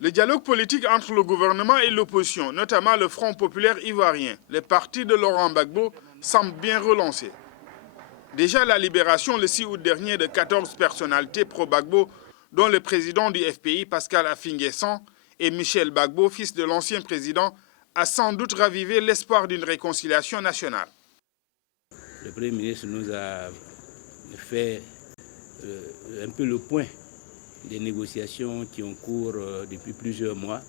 Le dialogue politique entre le gouvernement et l'opposition, notamment le Front populaire ivoirien, le parti de Laurent Gbagbo, semble bien relancé. Déjà la libération le 6 août dernier de 14 personnalités pro-Gbagbo, dont le président du FPI, Pascal Affi-N'Guessan, et Michel Gbagbo, fils de l'ancien président, a sans doute ravivé l'espoir d'une réconciliation nationale. Le Premier ministre nous a fait un peu le point des négociations qui ont cours depuis plusieurs mois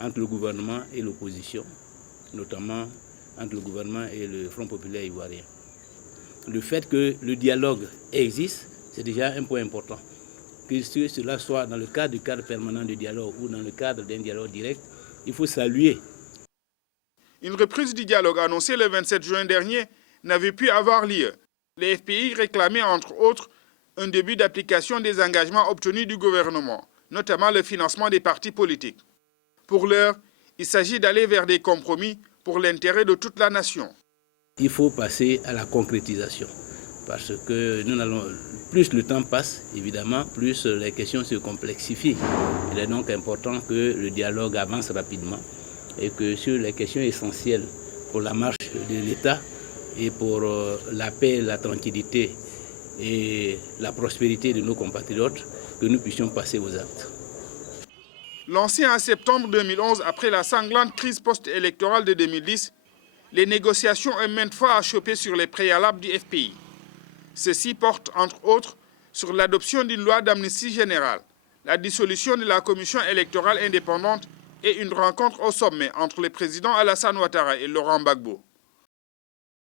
entre le gouvernement et l'opposition, notamment entre le gouvernement et le Front populaire ivoirien. Le fait que le dialogue existe, c'est déjà un point important. Que cela soit dans le cadre permanent de dialogue ou dans le cadre d'un dialogue direct, il faut saluer. Une reprise du dialogue annoncée le 27 juin dernier n'avait pu avoir lieu. Les FPI réclamaient entre autres un début d'application des engagements obtenus du gouvernement, notamment le financement des partis politiques. Pour l'heure, il s'agit d'aller vers des compromis pour l'intérêt de toute la nation. Il faut passer à la concrétisation parce que plus le temps passe, évidemment, plus les questions se complexifient. Il est donc important que le dialogue avance rapidement et que sur les questions essentielles pour la marche de l'État et pour la paix, la tranquillité et la prospérité de nos compatriotes, que nous puissions passer aux actes. Lancé en septembre 2011 après la sanglante crise post-électorale de 2010, les négociations ont maintes fois achoppé sur les préalables du FPI. Ceci porte entre autres sur l'adoption d'une loi d'amnistie générale, la dissolution de la commission électorale indépendante et une rencontre au sommet entre le président Alassane Ouattara et Laurent Gbagbo.